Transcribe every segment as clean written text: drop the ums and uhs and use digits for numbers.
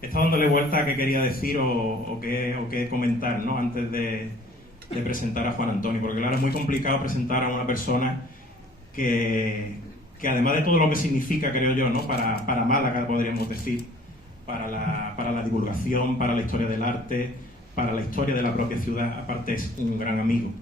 He estado dándole vuelta a qué quería decir o qué comentar, ¿no? Antes de presentar a Juan Antonio, porque claro, es muy complicado presentar a una persona que además de todo lo que significa, creo yo, ¿no? Para Málaga, podríamos decir, para la divulgación, para la historia del arte, para la historia de la propia ciudad, aparte es un gran amigo.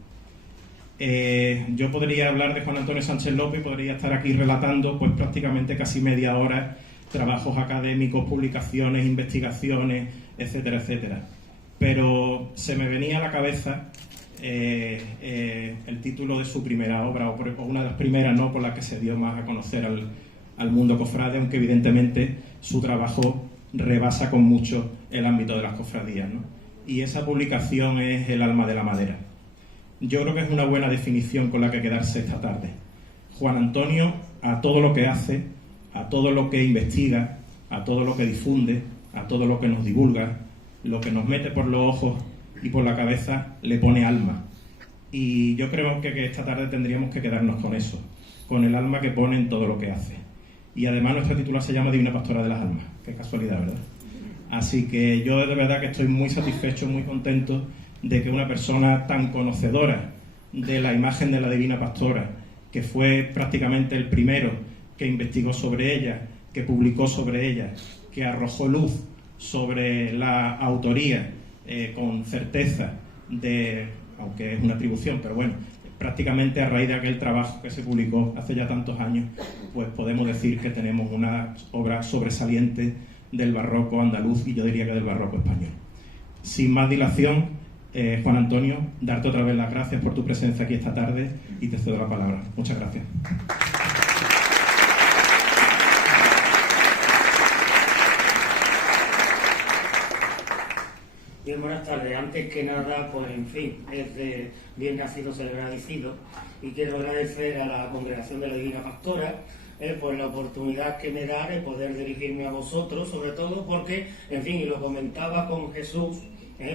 Yo podría hablar de Juan Antonio Sánchez López, podría estar aquí relatando pues prácticamente casi media hora trabajos académicos, publicaciones, investigaciones, etcétera, etcétera. Pero se me venía a la cabeza el título de su primera obra, o una de las primeras, ¿no?, por la que se dio más a conocer al mundo cofrade, aunque evidentemente su trabajo rebasa con mucho el ámbito de las cofradías, ¿no? Y esa publicación es El alma de la madera. Yo creo que es una buena definición con la que quedarse esta tarde. Juan Antonio, a todo lo que hace, a todo lo que investiga, a todo lo que difunde, a todo lo que nos divulga, lo que nos mete por los ojos y por la cabeza, le pone alma. Y yo creo que esta tarde tendríamos que quedarnos con eso, con el alma que pone en todo lo que hace. Y además nuestra titular se llama Divina Pastora de las Almas. Qué casualidad, ¿verdad? Así que yo de verdad que estoy muy satisfecho, muy contento de que una persona tan conocedora de la imagen de la Divina Pastora, que fue prácticamente el primero que investigó sobre ella, que publicó sobre ella, que arrojó luz sobre la autoría con certeza aunque es una atribución, pero bueno, prácticamente a raíz de aquel trabajo que se publicó hace ya tantos años, pues podemos decir que tenemos una obra sobresaliente del barroco andaluz y yo diría que del barroco español. Sin más dilación, Juan Antonio, darte otra vez las gracias por tu presencia aquí esta tarde y te cedo la palabra. Muchas gracias. Bien, buenas tardes. Antes que nada, pues en fin, es de bien nacido ser agradecido y quiero agradecer a la Congregación de la Divina Pastora pues la oportunidad que me da de poder dirigirme a vosotros, sobre todo porque, en fin, y lo comentaba con Jesús,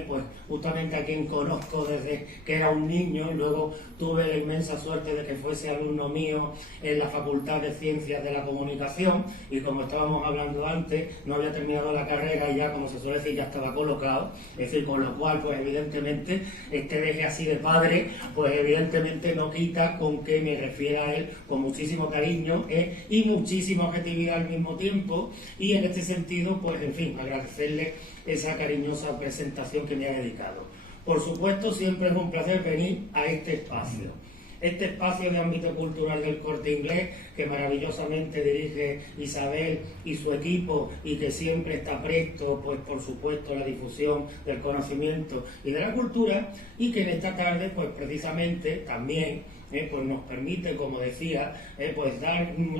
pues justamente a quien conozco desde que era un niño, y luego tuve la inmensa suerte de que fuese alumno mío en la Facultad de Ciencias de la Comunicación, y como estábamos hablando antes, no había terminado la carrera y ya, como se suele decir, ya estaba colocado, es decir, con lo cual, pues evidentemente, este deje así de padre, pues evidentemente no quita con que me refiera a él con muchísimo cariño y muchísima objetividad al mismo tiempo, y en este sentido, pues en fin, agradecerle esa cariñosa presentación que me ha dedicado. Por supuesto, siempre es un placer venir a este espacio de ámbito cultural del Corte Inglés, que maravillosamente dirige Isabel y su equipo, y que siempre está presto, pues por supuesto, a la difusión del conocimiento y de la cultura, y que en esta tarde, pues precisamente, también, pues nos permite, como decía, pues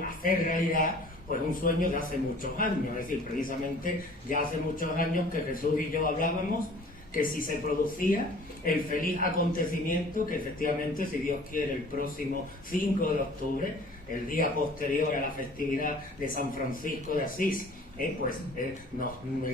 hacer realidad pues un sueño de hace muchos años, es decir, precisamente ya hace muchos años que Jesús y yo hablábamos que si se producía el feliz acontecimiento que efectivamente, si Dios quiere, el próximo 5 de octubre, el día posterior a la festividad de San Francisco de Asís, nos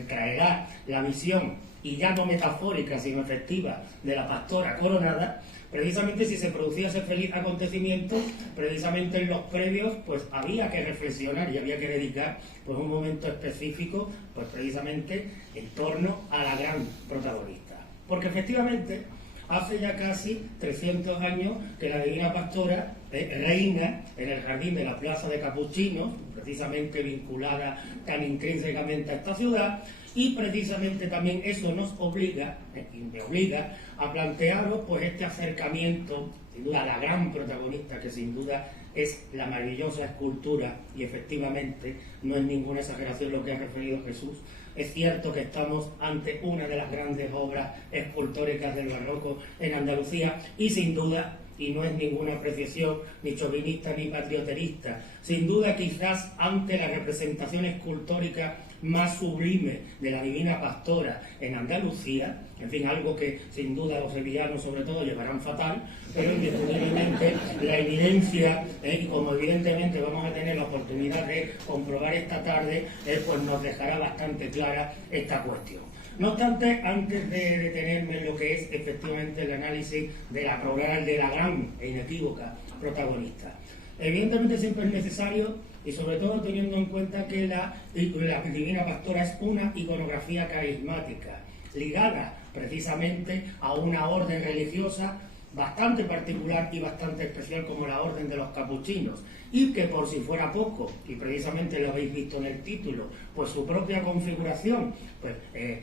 traerá la visión, y ya no metafórica, sino efectiva, de la pastora coronada. Precisamente si se producía ese feliz acontecimiento, precisamente en los previos, pues había que reflexionar y había que dedicar pues un momento específico, pues precisamente en torno a la gran protagonista. Porque efectivamente, hace ya casi 300 años que la Divina Pastora reina en el jardín de la Plaza de Capuchinos, precisamente vinculada tan intrínsecamente a esta ciudad, y precisamente también eso nos obliga, y me obliga, a plantearos pues este acercamiento, sin duda, a la gran protagonista, que sin duda es la maravillosa escultura, y efectivamente no es ninguna exageración lo que ha referido Jesús. Es cierto que estamos ante una de las grandes obras escultóricas del barroco en Andalucía, y sin duda, y no es ninguna apreciación ni chauvinista ni patrioterista, sin duda quizás ante la representación escultórica más sublime de la Divina Pastora en Andalucía, en fin, algo que sin duda los sevillanos sobre todo llevarán fatal, pero indiscutiblemente la evidencia, y como evidentemente vamos a tener la oportunidad de comprobar esta tarde, pues nos dejará bastante clara esta cuestión. No obstante, antes de detenerme en lo que es efectivamente el análisis de la gran e inequívoca protagonista, evidentemente siempre es necesario y sobre todo teniendo en cuenta que la Divina Pastora es una iconografía carismática, ligada precisamente a una orden religiosa bastante particular y bastante especial como la Orden de los Capuchinos, y que por si fuera poco, y precisamente lo habéis visto en el título, pues su propia configuración, pues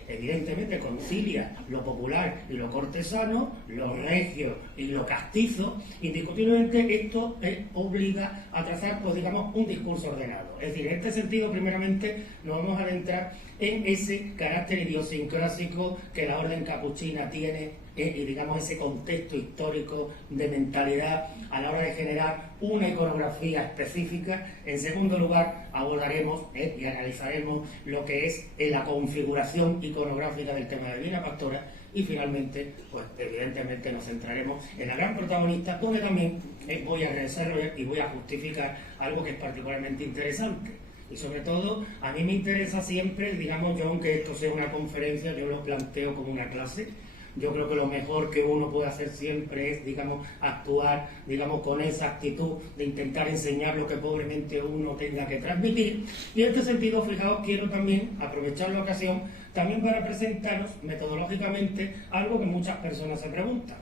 evidentemente concilia lo popular y lo cortesano, lo regio y lo castizo. Indiscutiblemente esto obliga a trazar, pues digamos, un discurso ordenado. Es decir, en este sentido, primeramente, nos vamos a adentrar en ese carácter idiosincrásico que la orden capuchina tiene, y digamos ese contexto histórico de mentalidad a la hora de generar una iconografía específica. En segundo lugar, abordaremos y analizaremos lo que es la configuración iconográfica del tema de Divina Pastora, y finalmente, pues evidentemente nos centraremos en la gran protagonista, donde también voy a desarrollar y voy a justificar algo que es particularmente interesante. Y sobre todo, a mí me interesa siempre, digamos, yo aunque esto sea una conferencia, yo lo planteo como una clase. Yo creo que lo mejor que uno puede hacer siempre es, digamos, actuar, digamos, con esa actitud de intentar enseñar lo que pobremente uno tenga que transmitir. Y en este sentido, fijaos, quiero también aprovechar la ocasión también para presentaros metodológicamente algo que muchas personas se preguntan.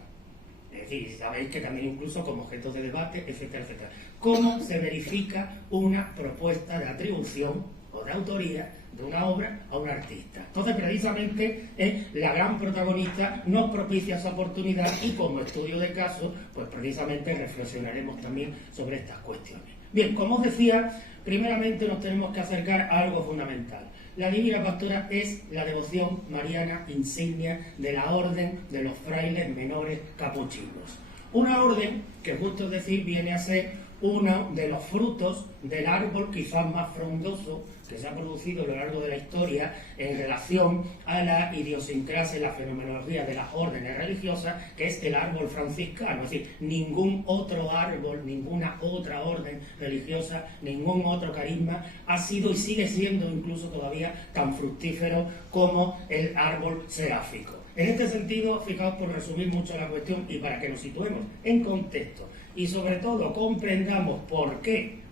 Es decir, sabéis que también incluso como objeto de debate, etcétera, etcétera. ¿Cómo se verifica una propuesta de atribución o de autoría de una obra a un artista? Entonces, precisamente, la gran protagonista nos propicia esa oportunidad, y como estudio de caso, pues precisamente reflexionaremos también sobre estas cuestiones. Bien, como os decía, primeramente nos tenemos que acercar a algo fundamental. La Divina Pastora es la devoción mariana insignia de la orden de los frailes menores capuchinos. Una orden que, justo es decir, viene a ser uno de los frutos del árbol quizás más frondoso que se ha producido a lo largo de la historia en relación a la idiosincrasia y la fenomenología de las órdenes religiosas, que es el árbol franciscano. Es decir, ningún otro árbol, ninguna otra orden religiosa, ningún otro carisma ha sido y sigue siendo incluso todavía tan fructífero como el árbol seráfico. En este sentido, fijaos, por resumir mucho la cuestión y para que nos situemos en contexto y sobre todo comprendamos por qué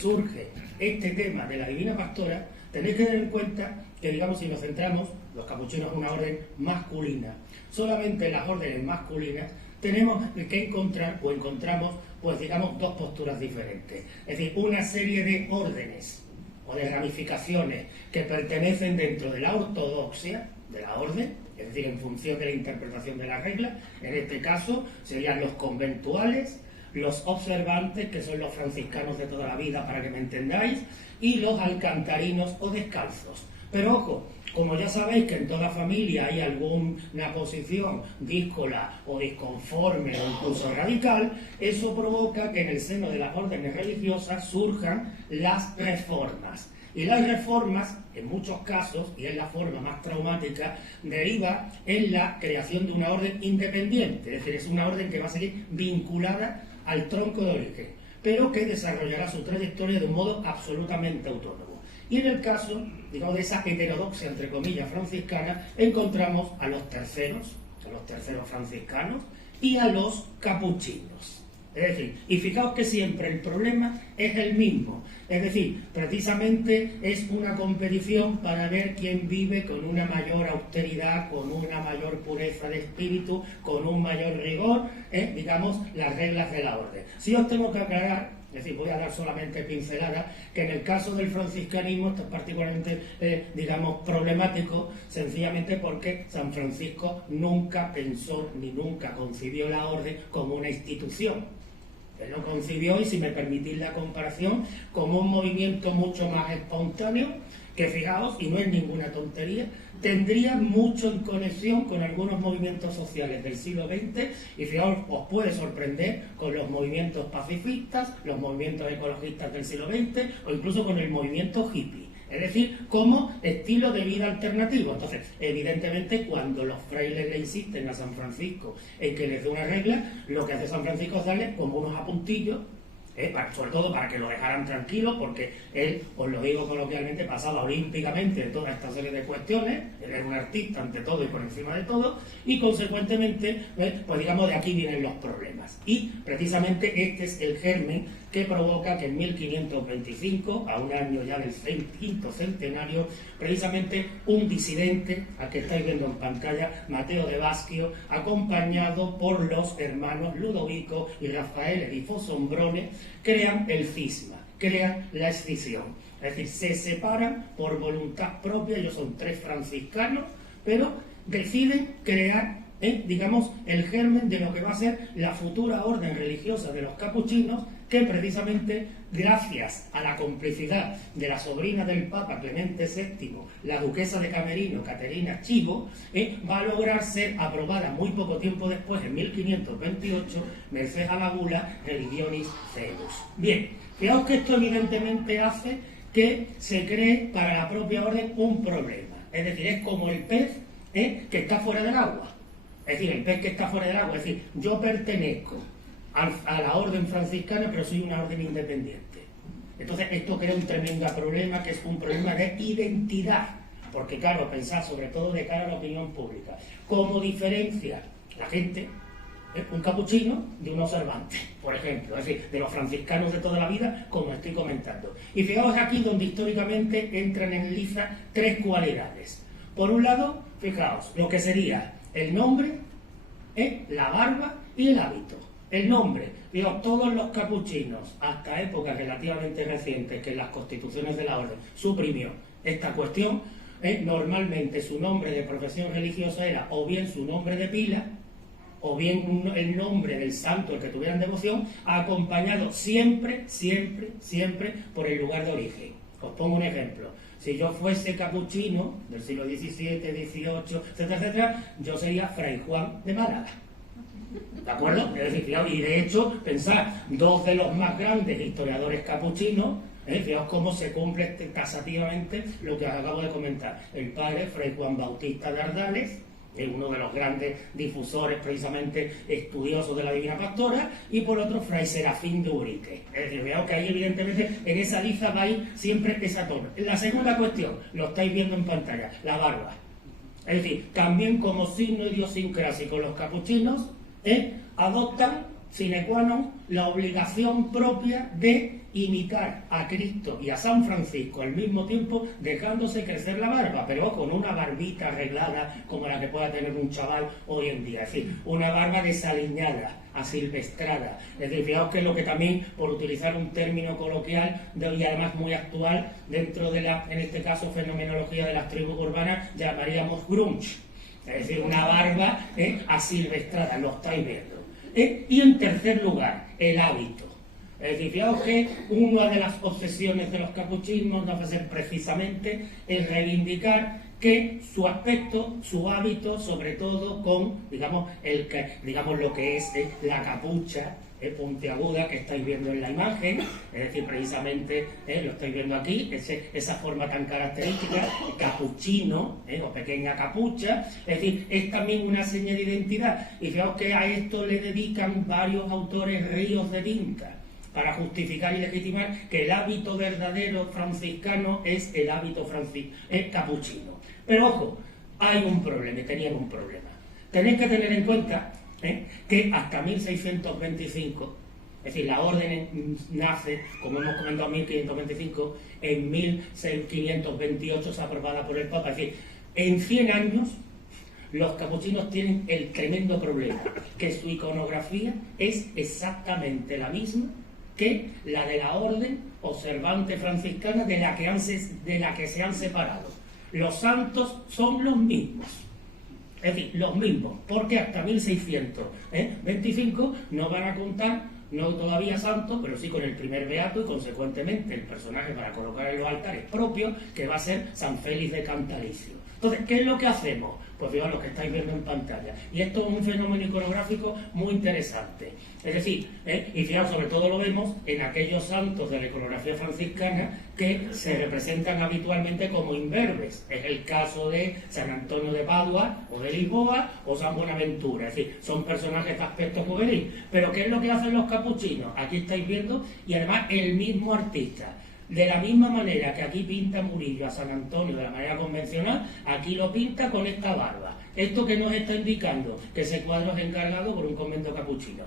surge este tema de la Divina Pastora, tenéis que tener en cuenta que, digamos, si nos centramos, los capuchinos es una orden masculina. Solamente en las órdenes masculinas tenemos que encontramos, pues digamos, dos posturas diferentes. Es decir, una serie de órdenes o de ramificaciones que pertenecen dentro de la ortodoxia de la orden, es decir, en función de la interpretación de la regla. En este caso serían los conventuales, los observantes, que son los franciscanos de toda la vida, para que me entendáis, y los alcantarinos o descalzos. Pero ojo, como ya sabéis que en toda familia hay alguna posición díscola o disconforme o incluso radical, eso provoca que en el seno de las órdenes religiosas surjan las reformas. Y las reformas, en muchos casos, y es la forma más traumática, deriva en la creación de una orden independiente, es decir, es una orden que va a seguir vinculada al tronco de origen, pero que desarrollará su trayectoria de un modo absolutamente autónomo. Y en el caso, digamos, de esa heterodoxia, entre comillas, franciscana, encontramos a los terceros franciscanos y a los capuchinos. Es decir, y fijaos que siempre el problema es el mismo. Es decir, precisamente es una competición para ver quién vive con una mayor austeridad, con una mayor pureza de espíritu, con un mayor rigor, digamos, las reglas de la orden. Si os tengo que aclarar, es decir, voy a dar solamente pinceladas, que en el caso del franciscanismo esto es particularmente, digamos, problemático, sencillamente porque San Francisco nunca pensó ni nunca concibió la orden como una institución. Él lo concibió, y si me permitís la comparación, como un movimiento mucho más espontáneo, que fijaos, y no es ninguna tontería, tendría mucho en conexión con algunos movimientos sociales del siglo XX, y fijaos, os puede sorprender con los movimientos pacifistas, los movimientos ecologistas del siglo XX, o incluso con el movimiento hippie. Es decir, como estilo de vida alternativo. Entonces, evidentemente, cuando los frailes le insisten a San Francisco en que les dé una regla, lo que hace San Francisco es darle como unos apuntillos, sobre todo para que lo dejaran tranquilo, porque él, os lo digo coloquialmente, pasaba olímpicamente de toda esta serie de cuestiones, él era un artista ante todo y por encima de todo, y consecuentemente, pues digamos, de aquí vienen los problemas. Y precisamente este es el germen que provoca que en 1525, a un año ya del quinto centenario, precisamente un disidente, al que estáis viendo en pantalla, Mateo de Baschio, acompañado por los hermanos Ludovico y Rafael Edifo Sombrone, crean el cisma, crean la escisión. Es decir, se separan por voluntad propia, ellos son 3 franciscanos, pero deciden crear, digamos, el germen de lo que va a ser la futura orden religiosa de los capuchinos, que precisamente gracias a la complicidad de la sobrina del Papa Clemente VII, la duquesa de Camerino, Caterina Chivo, va a lograr ser aprobada muy poco tiempo después, en 1528, merced a la bula Religionis Coelus. Bien, fijaos que esto evidentemente hace que se cree para la propia orden un problema. Es decir, es como el pez que está fuera del agua. Es decir, el pez que está fuera del agua. Es decir, yo pertenezco a la orden franciscana, pero soy una orden independiente. Entonces, esto crea un tremendo problema, que es un problema de identidad. Porque, claro, pensad sobre todo de cara a la opinión pública. ¿Cómo diferencia la gente un capuchino de un observante, por ejemplo? Es decir, de los franciscanos de toda la vida, como estoy comentando. Y fijaos aquí donde históricamente entran en liza 3 cualidades. Por un lado, fijaos, lo que sería el nombre, la barba y el hábito. El nombre, fijaos, todos los capuchinos, hasta épocas relativamente recientes, que en las constituciones de la orden suprimió esta cuestión, normalmente su nombre de profesión religiosa era o bien su nombre de pila, o bien el nombre del santo al que tuvieran devoción, acompañado siempre, siempre, siempre por el lugar de origen. Os pongo un ejemplo. Si yo fuese capuchino del siglo XVII, XVIII, etcétera, etcétera, yo sería Fray Juan de Málaga. ¿De acuerdo? Es decir, fijaos, y de hecho, pensad, 2 de los más grandes historiadores capuchinos, fijaos cómo se cumple tasativamente lo que os acabo de comentar. El padre, Fray Juan Bautista de Ardales, uno de los grandes difusores, precisamente estudiosos de la Divina Pastora, y por otro, Fray Serafín de Urique. Es decir, veamos que ahí evidentemente en esa liza va a ir siempre esa torre. La segunda cuestión, lo estáis viendo en pantalla, la barba. Es decir, también como signo idiosincrásico los capuchinos adoptan sine qua non la obligación propia de imitar a Cristo y a San Francisco al mismo tiempo, dejándose crecer la barba, pero con una barbita arreglada como la que pueda tener un chaval hoy en día. Es decir, una barba desaliñada, asilvestrada. Es decir, fijaos que es lo que también, por utilizar un término coloquial y además muy actual dentro de la, en este caso, fenomenología de las tribus urbanas, llamaríamos grunge. Es decir, una barba asilvestrada, lo estáis viendo. Y en tercer lugar, el hábito. Es decir, fijaos que una de las obsesiones de los capuchinos va a ser precisamente el reivindicar que su aspecto, su hábito, sobre todo con, digamos, lo que es la capucha puntiaguda que estáis viendo en la imagen, es decir, precisamente lo estáis viendo aquí, esa forma tan característica, capuchino, o pequeña capucha, es decir, es también una seña de identidad. Y fijaos que a esto le dedican varios autores ríos de tinta para justificar y legitimar que el hábito verdadero franciscano es el hábito capuchino. Pero ojo, hay un problema, tenían un problema. Tenéis que tener en cuenta que hasta 1625, es decir, la orden nace, como hemos comentado, en 1525, en 1528 es aprobada por el Papa. Es decir, en 100 años los capuchinos tienen el tremendo problema que su iconografía es exactamente la misma que la de la orden observante franciscana de la que se han separado. Los santos son los mismos. Es decir, los mismos, porque hasta 1625 no van a contar, no todavía santos, pero sí con el primer beato y consecuentemente el personaje para colocar en los altares propios, que va a ser San Félix de Cantalicio. Entonces, ¿qué es lo que hacemos? Pues fijaos lo que estáis viendo en pantalla. Y esto es un fenómeno iconográfico muy interesante. Es decir, y fijaos, sobre todo lo vemos en aquellos santos de la iconografía franciscana que se representan habitualmente como imberbes. Es el caso de San Antonio de Padua o de Lisboa o San Buenaventura. Es decir, son personajes de aspecto juvenil. Pero ¿qué es lo que hacen los católicos? capuchinos, aquí estáis viendo, y además el mismo artista. De la misma manera que aquí pinta Murillo a San Antonio de la manera convencional, aquí lo pinta con esta barba. ¿Esto que nos está indicando? Que ese cuadro es encargado por un convento capuchino.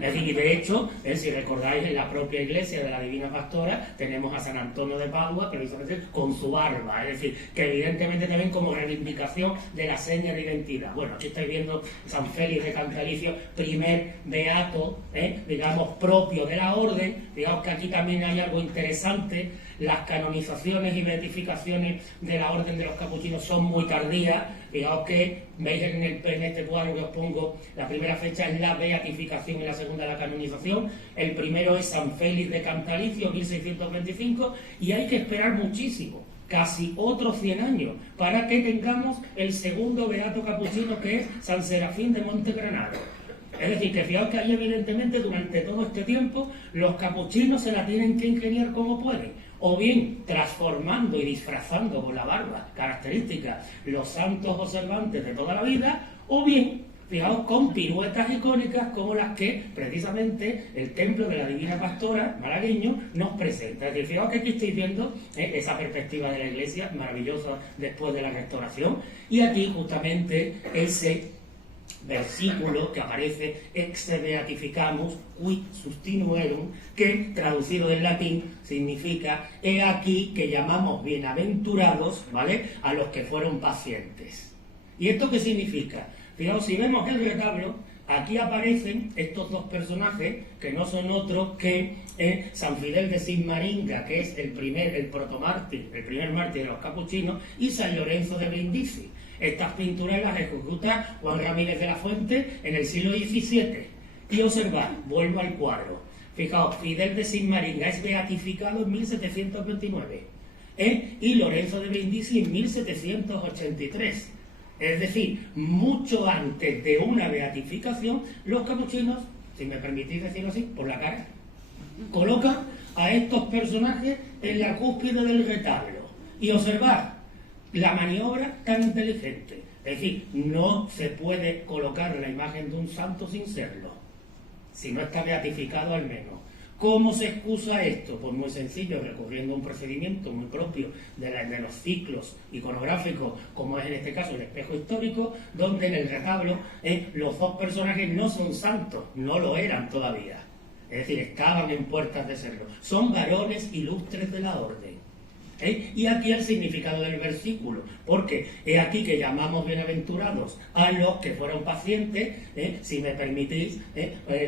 Es decir, de hecho, si recordáis, en la propia iglesia de la Divina Pastora tenemos a San Antonio de Padua, precisamente con su barba, es decir, que evidentemente también como reivindicación de la seña de identidad. Bueno, aquí estáis viendo San Félix de Cantalicio, primer beato, digamos, propio de la orden. Digamos que aquí también hay algo interesante, las canonizaciones y beatificaciones de la orden de los capuchinos son muy tardías. Fijaos que veis en este cuadro que os pongo, la primera fecha es la beatificación y la segunda la canonización. El primero es San Félix de Cantalicio, 1625, y hay que esperar muchísimo, casi otros 100 años, para que tengamos el segundo beato capuchino, que es San Serafín de Montegranado. Es decir, que fijaos que ahí evidentemente durante todo este tiempo los capuchinos se la tienen que ingeniar como pueden, o bien transformando y disfrazando con la barba característica los santos observantes de toda la vida, o bien, fijaos, con piruetas icónicas como las que precisamente el templo de la Divina Pastora malagueño nos presenta. Es decir, fijaos que aquí estáis viendo esa perspectiva de la iglesia maravillosa después de la restauración, y aquí justamente ese versículo que aparece ex beatificamus qui sustinuerum, que traducido del latín significa he aquí que llamamos bienaventurados, ¿vale?, a los que fueron pacientes. ¿Y esto qué significa? Fijaos, si vemos el retablo, aquí aparecen estos dos personajes que no son otros que San Fidel de Sigmaringa, que es el protomártir, el primer mártir de los capuchinos, y San Lorenzo de Brindisi. Estas pinturas las ejecuta Juan Ramírez de la Fuente en el siglo XVII. Y observad, vuelvo al cuadro. Fijaos, Fidel de Sigmaringa es beatificado en 1729 y Lorenzo de Brindisi en 1783. Es decir, mucho antes de una beatificación, los capuchinos, si me permitís decirlo así, por la cara, colocan a estos personajes en la cúspide del retablo. Y observad la maniobra tan inteligente. Es decir, no se puede colocar la imagen de un santo sin serlo, si no está beatificado al menos. ¿Cómo se excusa esto? Pues muy sencillo, recurriendo a un procedimiento muy propio de los ciclos iconográficos, como es en este caso el espejo histórico, donde en el retablo los dos personajes no son santos, no lo eran todavía. Es decir, estaban en puertas de serlo. Son varones ilustres de la orden. Y aquí el significado del versículo, porque es aquí que llamamos bienaventurados a los que fueron pacientes. Si me permitís,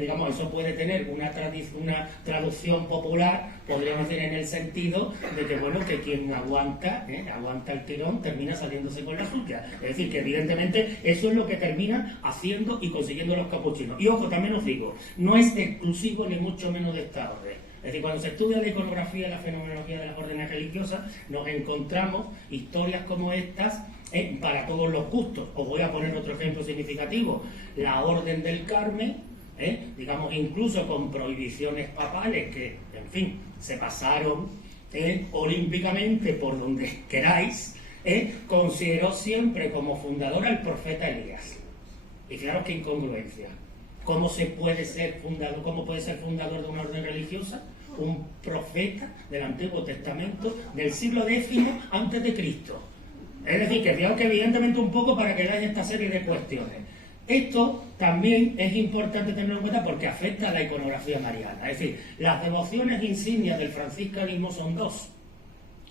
digamos, eso puede tener una traducción popular, podríamos decir, en el sentido de que, bueno, que quien aguanta el tirón termina saliéndose con la suya. Es decir, que evidentemente eso es lo que terminan haciendo y consiguiendo los capuchinos. Y ojo, también os digo, no es exclusivo ni mucho menos de esta orden. Es decir, cuando se estudia la iconografía y la fenomenología de las órdenes religiosas, nos encontramos historias como estas para todos los gustos. Os voy a poner otro ejemplo significativo. La Orden del Carmen, digamos, incluso con prohibiciones papales que, en fin, se pasaron olímpicamente por donde queráis, consideró siempre como fundador al profeta Elías. Y fijaros qué incongruencia. ¿Cómo puede ser fundador de una orden religiosa? Un profeta del Antiguo Testamento del siglo X antes de Cristo. Es decir, que fijaos que evidentemente un poco para que veáis esta serie de cuestiones. Esto también es importante tenerlo en cuenta porque afecta a la iconografía mariana. Es decir, las devociones insignias del franciscanismo son dos.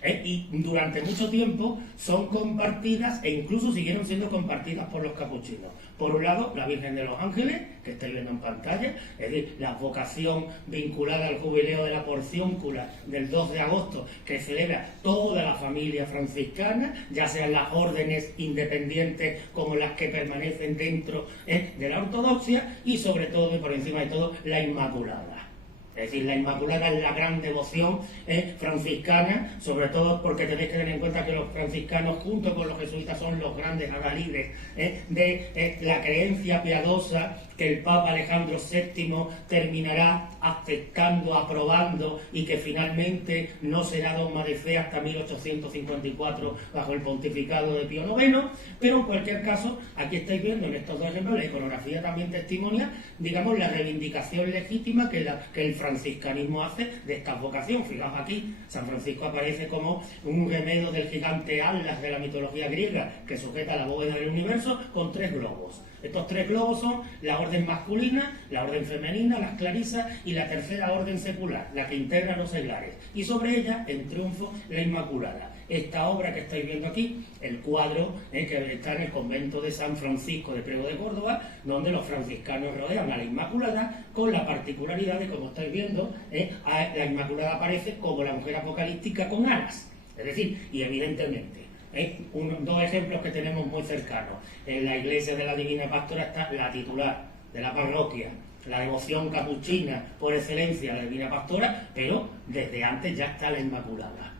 Y durante mucho tiempo son compartidas e incluso siguieron siendo compartidas por los capuchinos. Por un lado, la Virgen de los Ángeles, que estáis viendo en pantalla, es decir, la vocación vinculada al jubileo de la Porciúncula del 2 de agosto, que celebra toda la familia franciscana, ya sean las órdenes independientes como las que permanecen dentro de la ortodoxia, y sobre todo, y por encima de todo, la Inmaculada. Es decir, la Inmaculada es la gran devoción franciscana, sobre todo porque tenéis que tener en cuenta que los franciscanos, junto con los jesuitas, son los grandes adalides de la creencia piadosa que el Papa Alejandro VII terminará aceptando, aprobando, y que finalmente no será dogma de fe hasta 1854 bajo el pontificado de Pío IX. Pero en cualquier caso, aquí estáis viendo en estos dos ejemplos, la iconografía también testimonia, digamos, la reivindicación legítima que el franciscanismo hace de esta vocación. Fijaos aquí, San Francisco aparece como un remedio del gigante Atlas de la mitología griega que sujeta la bóveda del universo con 3 globos. Estos 3 globos son la orden masculina, la orden femenina, las clarisas, y la tercera orden secular, la que integra los seglares. Y sobre ella, en triunfo, la Inmaculada. Esta obra que estáis viendo aquí, el cuadro que está en el convento de San Francisco de Priego de Córdoba, donde los franciscanos rodean a la Inmaculada, con la particularidad de, como estáis viendo, la Inmaculada aparece como la mujer apocalíptica con alas. Es decir, y evidentemente, dos ejemplos que tenemos muy cercanos. En la iglesia de la Divina Pastora está la titular de la parroquia, la devoción capuchina por excelencia, la Divina Pastora, pero desde antes ya está la Inmaculada.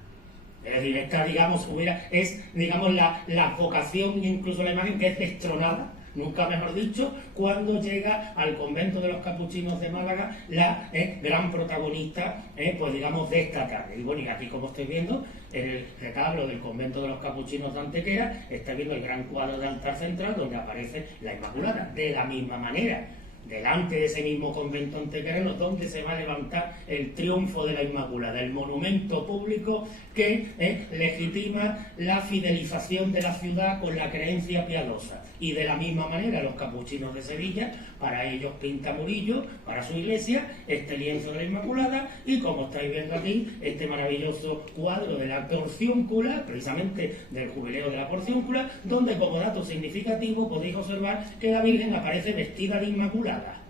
Es decir, esta, digamos, es la vocación, incluso la imagen que es destronada, nunca mejor dicho, cuando llega al convento de los capuchinos de Málaga la gran protagonista, pues digamos, de esta tarde. Y bueno, y aquí, como estoy viendo, en el retablo del convento de los capuchinos de Antequera, estáis viendo el gran cuadro de altar central donde aparece la Inmaculada. De la misma manera, delante de ese mismo convento antequerano, donde se va a levantar el triunfo de la Inmaculada, el monumento público que legitima la fidelización de la ciudad con la creencia piadosa. Y de la misma manera, los capuchinos de Sevilla, para ellos pinta Murillo, para su iglesia, este lienzo de la Inmaculada, y como estáis viendo aquí, este maravilloso cuadro de la Porciúncula, precisamente del jubileo de la Porciúncula, donde como dato significativo podéis observar que la Virgen aparece vestida de Inmaculada.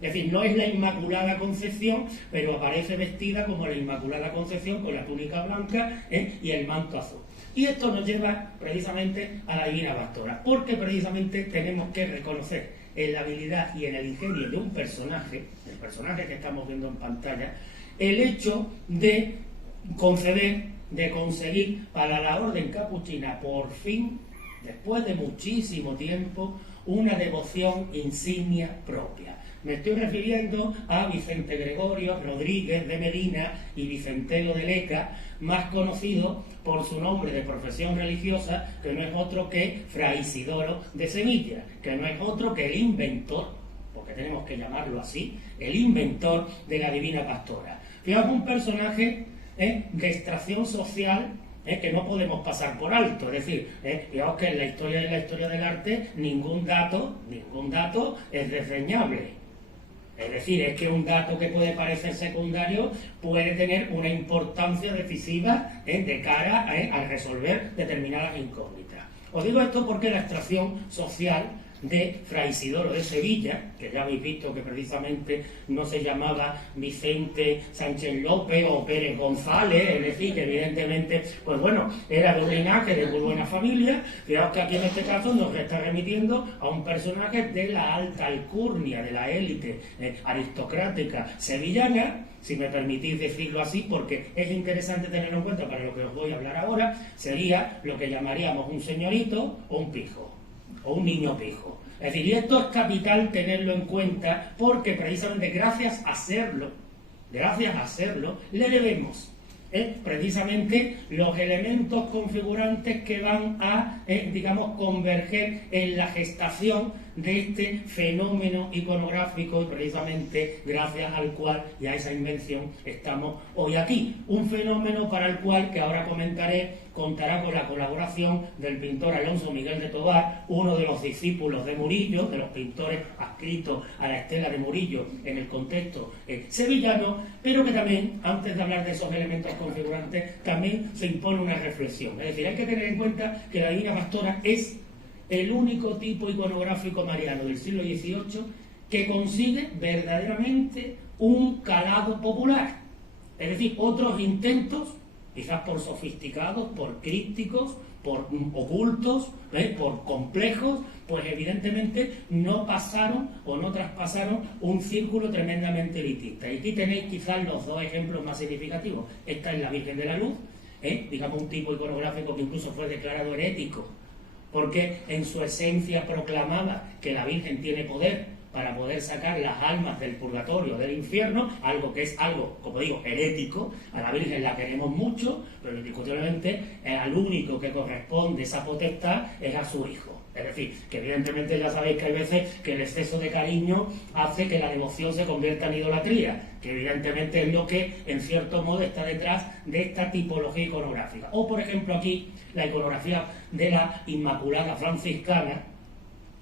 Es decir, no es la Inmaculada Concepción, pero aparece vestida como la Inmaculada Concepción, con la túnica blanca y el manto azul. Y esto nos lleva precisamente a la Divina Pastora, porque precisamente tenemos que reconocer en la habilidad y en el ingenio de un personaje, el personaje que estamos viendo en pantalla, el hecho de conceder, de conseguir para la orden capuchina, por fin, después de muchísimo tiempo, una devoción insignia propia. Me estoy refiriendo a Vicente Gregorio Rodríguez de Medina y Vicentelo de Leca, más conocido por su nombre de profesión religiosa, que no es otro que Fray Isidoro de Sevilla, que no es otro que el inventor, porque tenemos que llamarlo así, el inventor de la Divina Pastora. Fijaos, un personaje de extracción social que no podemos pasar por alto. Es decir, fijaos que en la historia del arte ningún dato es desdeñable. Es decir, es que un dato que puede parecer secundario puede tener una importancia decisiva de cara a resolver determinadas incógnitas. Os digo esto porque la extracción social de Fray Isidoro de Sevilla, que ya habéis visto que precisamente no se llamaba Vicente Sánchez López o Pérez González, es decir, que evidentemente, pues bueno, era de un linaje de muy buena familia. Fijaos que aquí en este caso nos está remitiendo a un personaje de la alta alcurnia, de la élite aristocrática sevillana, si me permitís decirlo así, porque es interesante tenerlo en cuenta para lo que os voy a hablar ahora. Sería lo que llamaríamos un señorito o un pijo, o un niño pijo. Es decir, y esto es capital tenerlo en cuenta, porque precisamente gracias a hacerlo, le debemos precisamente los elementos configurantes que van a, converger en la gestación de este fenómeno iconográfico, y precisamente gracias al cual y a esa invención estamos hoy aquí. Un fenómeno para el cual, que ahora comentaré, contará con la colaboración del pintor Alonso Miguel de Tobar, uno de los discípulos de Murillo, de los pintores adscritos a la estela de Murillo en el contexto sevillano, pero que también, antes de hablar de esos elementos configurantes, también se impone una reflexión. Es decir, hay que tener en cuenta que la Divina Pastora es el único tipo iconográfico mariano del siglo XVIII que consigue verdaderamente un calado popular. Es decir, otros intentos, quizás por sofisticados, por crípticos, por ocultos, por complejos, pues evidentemente no pasaron o no traspasaron un círculo tremendamente elitista. Y aquí tenéis quizás los dos ejemplos más significativos. Esta es la Virgen de la Luz, digamos un tipo iconográfico que incluso fue declarado herético, porque en su esencia proclamaba que la Virgen tiene poder para poder sacar las almas del purgatorio, del infierno, algo que es algo, como digo, herético. A la Virgen la queremos mucho, pero indiscutiblemente al único que corresponde esa potestad es a su hijo. Es decir, que evidentemente ya sabéis que hay veces que el exceso de cariño hace que la devoción se convierta en idolatría, que evidentemente es lo que en cierto modo está detrás de esta tipología iconográfica. O por ejemplo aquí la iconografía de la Inmaculada Franciscana,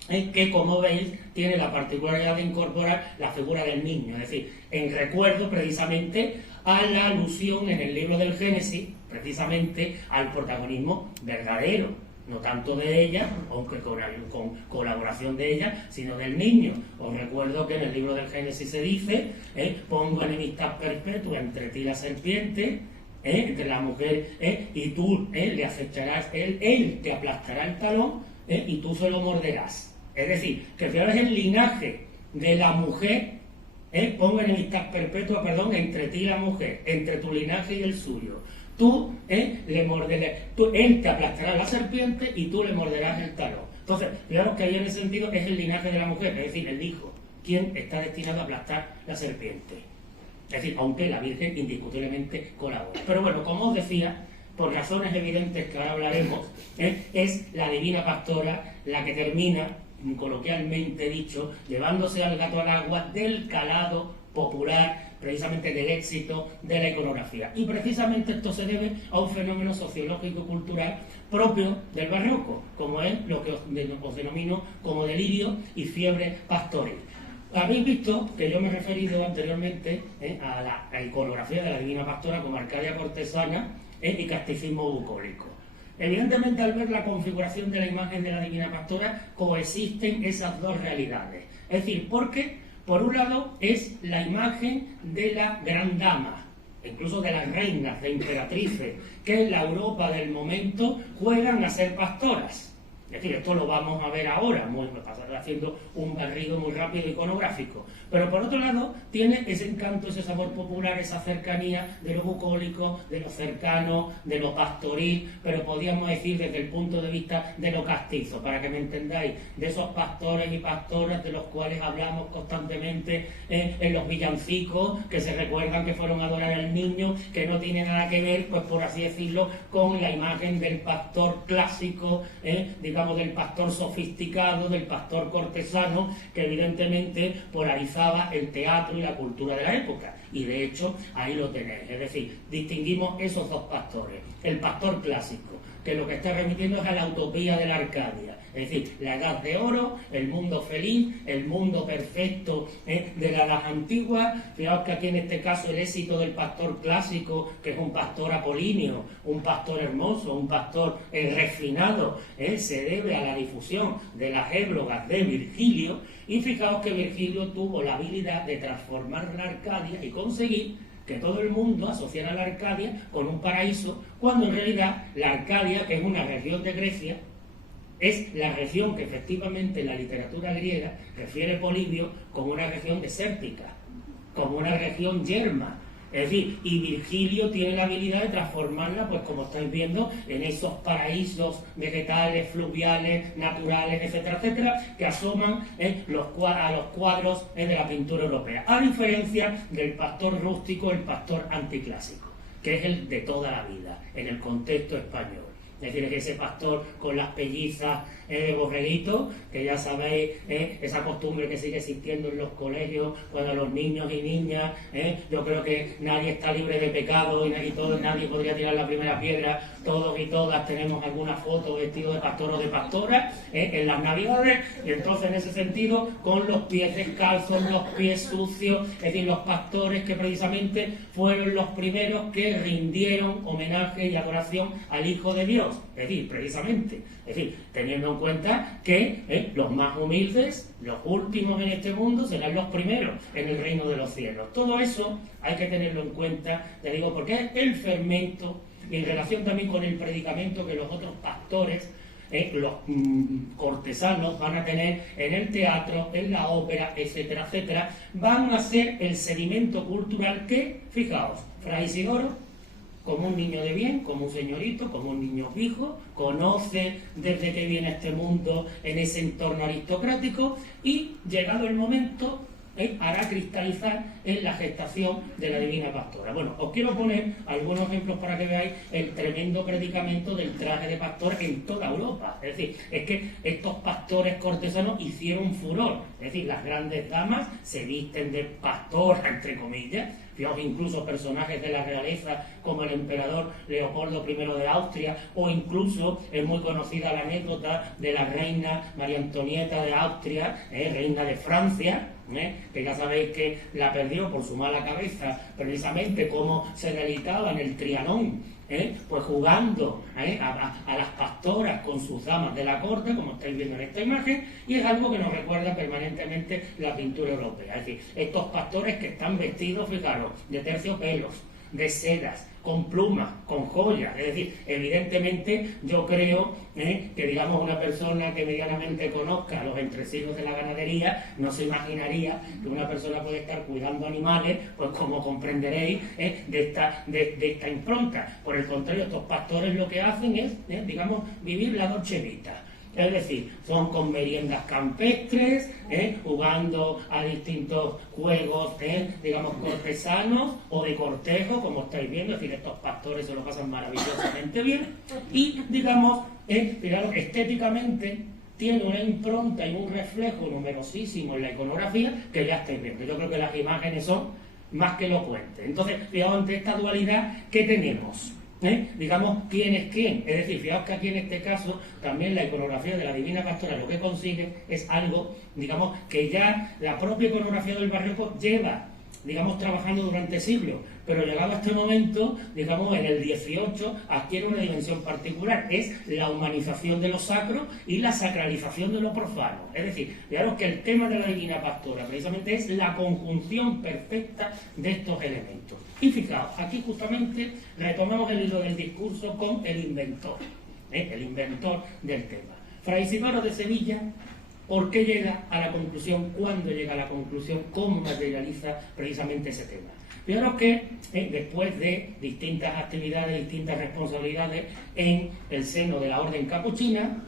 que como veis tiene la particularidad de incorporar la figura del niño, es decir, en recuerdo precisamente a la alusión en el libro del Génesis, precisamente al protagonismo verdadero, no tanto de ella, aunque con colaboración de ella, sino del niño. Os recuerdo que en el libro del Génesis se dice, pongo enemistad perpetua entre ti y la serpiente, entre la mujer y tú le acecharás, él te aplastará el talón y tú se lo morderás. Es decir, que fijaros el linaje de la mujer, pongo enemistad perpetua, entre ti y la mujer, entre tu linaje y el suyo. Tú le morderás, él te aplastará la serpiente y tú le morderás el talón. Entonces, fijaros que ahí en ese sentido es el linaje de la mujer, es decir, el hijo, quien está destinado a aplastar la serpiente. Es decir, aunque la Virgen indiscutiblemente colabora. Pero bueno, como os decía, por razones evidentes que ahora hablaremos, es la Divina Pastora la que termina, coloquialmente dicho, llevándose al gato al agua del calado popular, precisamente del éxito de la iconografía. Y precisamente esto se debe a un fenómeno sociológico-cultural propio del barroco, como es lo que os denomino como delirio y fiebre pastoril. Habéis visto que yo me he referido anteriormente a la iconografía de la Divina Pastora como Arcadia cortesana y casticismo bucólico. Evidentemente, al ver la configuración de la imagen de la Divina Pastora, coexisten esas dos realidades. Es decir, porque, por un lado, es la imagen de la gran dama, incluso de las reinas, de imperatrices, que en la Europa del momento juegan a ser pastoras. Es decir, esto lo vamos a ver ahora, haciendo un barrido muy rápido iconográfico. Pero por otro lado, tiene ese encanto, ese sabor popular, esa cercanía de lo bucólico, de lo cercano, de lo pastoril, pero podríamos decir desde el punto de vista de lo castizo, para que me entendáis, de esos pastores y pastoras de los cuales hablamos constantemente en los villancicos, que se recuerdan que fueron a adorar al niño, que no tiene nada que ver, pues por así decirlo, con la imagen del pastor clásico, digamos del pastor sofisticado, del pastor cortesano, que evidentemente polarizaba el teatro y la cultura de la época. Y de hecho ahí lo tenéis, es decir, distinguimos esos dos pastores. El pastor clásico, que lo que está remitiendo es a la utopía de la Arcadia, es decir, la edad de oro, el mundo feliz, el mundo perfecto de la edad antigua. Fijaos que aquí en este caso el éxito del pastor clásico, que es un pastor apolíneo, un pastor hermoso, un pastor refinado, se debe a la difusión de las églogas de Virgilio. Y fijaos que Virgilio tuvo la habilidad de transformar la Arcadia y conseguir que todo el mundo asociara la Arcadia con un paraíso, cuando en realidad la Arcadia, que es una región de Grecia, es la región que efectivamente en la literatura griega refiere Polibio como una región desértica, como una región yerma. Es decir, y Virgilio tiene la habilidad de transformarla, pues como estáis viendo, en esos paraísos vegetales, fluviales, naturales, etcétera, etcétera, que asoman a los cuadros de la pintura europea, a diferencia del pastor rústico, el pastor anticlásico, que es el de toda la vida, en el contexto español. Es decir, que ese pastor con las pellizas de borreguito, que ya sabéis, esa costumbre que sigue existiendo en los colegios, cuando los niños y niñas, yo creo que nadie está libre de pecado y nadie podría tirar la primera piedra, todos y todas tenemos alguna foto vestido de pastor o de pastora en las navidades, y entonces en ese sentido, con los pies descalzos, los pies sucios, es decir, los pastores que precisamente fueron los primeros que rindieron homenaje y adoración al Hijo de Dios. Es decir, precisamente, teniendo en cuenta que los más humildes, los últimos en este mundo, serán los primeros en el reino de los cielos. Todo eso hay que tenerlo en cuenta, te digo, porque es el fermento y en relación también con el predicamento que los otros pastores, los cortesanos van a tener en el teatro, en la ópera, etcétera, etcétera, van a ser el sedimento cultural que, fijaos, Fray Isidoro, como un niño de bien, como un señorito, como un niño fijo, conoce desde que viene a este mundo en ese entorno aristocrático y, llegado el momento, hará cristalizar en la gestación de la Divina Pastora. Bueno, os quiero poner algunos ejemplos para que veáis el tremendo predicamento del traje de pastor en toda Europa. Es decir, es que estos pastores cortesanos hicieron furor. Es decir, las grandes damas se visten de pastor, entre comillas. Fijaos, incluso personajes de la realeza como el emperador Leopoldo I de Austria, o incluso es muy conocida la anécdota de la reina María Antonieta de Austria, reina de Francia, que ya sabéis que la perdió por su mala cabeza, precisamente como se deleitaba en el Trianón, pues jugando a las pastoras con sus damas de la corte, como estáis viendo en esta imagen, y es algo que nos recuerda permanentemente la pintura europea. Es decir, estos pastores que están vestidos, fijaros, de terciopelos, de sedas, con plumas, con joyas. Es decir, evidentemente yo creo que, digamos, una persona que medianamente conozca los entresijos de la ganadería no se imaginaría que una persona puede estar cuidando animales, pues como comprenderéis, de esta impronta. Por el contrario, estos pastores lo que hacen es, digamos, vivir la Dolce Vita. Es decir, son con meriendas campestres, jugando a distintos juegos, digamos, cortesanos o de cortejo, como estáis viendo. Es decir, estos pastores se lo pasan maravillosamente bien. Y, digamos, fijaros, estéticamente tiene una impronta y un reflejo numerosísimo en la iconografía que ya estáis viendo. Yo creo que las imágenes son más que elocuentes. Entonces, fijaos, ante esta dualidad, ¿qué tenemos? Digamos, ¿quién es quién? Es decir, fijaos que aquí en este caso también la iconografía de la Divina Pastora lo que consigue es algo, digamos, que ya la propia iconografía del barroco lleva, digamos, trabajando durante siglos, pero llegado a este momento, digamos, en el 18 adquiere una dimensión particular, es la humanización de lo sacro y la sacralización de lo profano. Es decir, fijaros que el tema de la Divina Pastora precisamente es la conjunción perfecta de estos elementos. Y fijaos, aquí justamente retomamos el hilo del discurso con el inventor del tema. Fray Isidoro de Sevilla, ¿por qué llega a la conclusión? ¿Cuándo llega a la conclusión? ¿Cómo materializa precisamente ese tema? Fijaros que después de distintas actividades, distintas responsabilidades en el seno de la orden capuchina,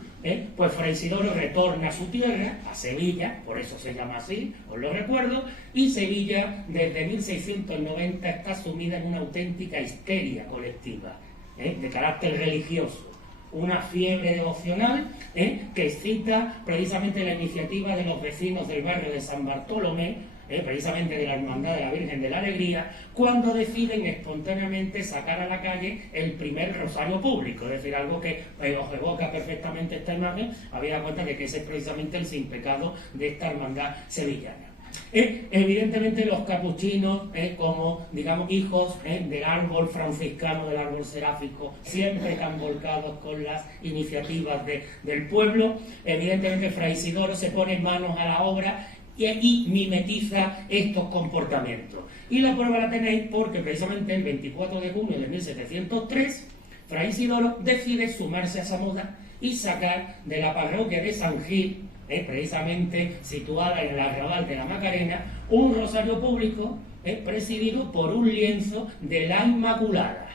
pues Fray Isidoro retorna a su tierra, a Sevilla, por eso se llama así, os lo recuerdo, y Sevilla desde 1690 está sumida en una auténtica histeria colectiva, de carácter religioso, una fiebre devocional que excita precisamente la iniciativa de los vecinos del barrio de San Bartolomé, precisamente de la Hermandad de la Virgen de la Alegría, cuando deciden espontáneamente sacar a la calle el primer rosario público. Es decir, algo que os evoca perfectamente esta imagen, habida cuenta de que ese es precisamente el sin pecado de esta hermandad sevillana. Evidentemente los capuchinos, como, digamos, hijos del árbol franciscano, del árbol seráfico, siempre están volcados con las iniciativas del pueblo. Evidentemente Fray Isidoro se pone manos a la obra y mimetiza estos comportamientos. Y la prueba la tenéis porque precisamente el 24 de junio de 1703, Fray Isidoro decide sumarse a esa moda y sacar de la parroquia de San Gil, precisamente situada en el arrabal de la Macarena, un rosario público presidido por un lienzo de la Inmaculada.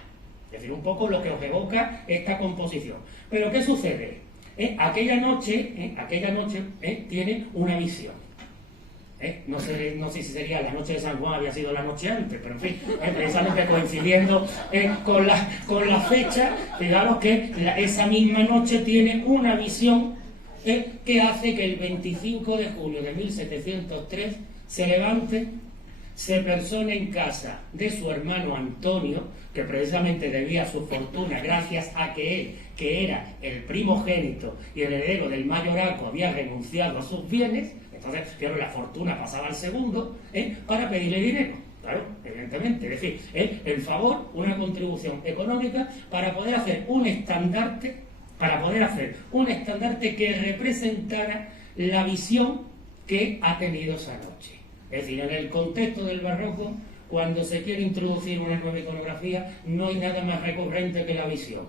Es decir, un poco lo que os evoca esta composición. Pero ¿qué sucede? Aquella noche tiene una visión. No sé si sería la noche de San Juan, había sido la noche antes, pero en fin, precisamente coincidiendo con la fecha, fijaros que esa misma noche tiene una visión que hace que el 25 de junio de 1703 se levante, se persone en casa de su hermano Antonio, que precisamente debía su fortuna gracias a que él, que era el primogénito y el heredero del mayorazgo, había renunciado a sus bienes. Entonces, claro, la fortuna pasaba al segundo, para pedirle dinero. Claro, evidentemente. Es decir, el favor, una contribución económica para poder hacer un estandarte, que representara la visión que ha tenido esa noche. Es decir, en el contexto del barroco, cuando se quiere introducir una nueva iconografía, no hay nada más recurrente que la visión.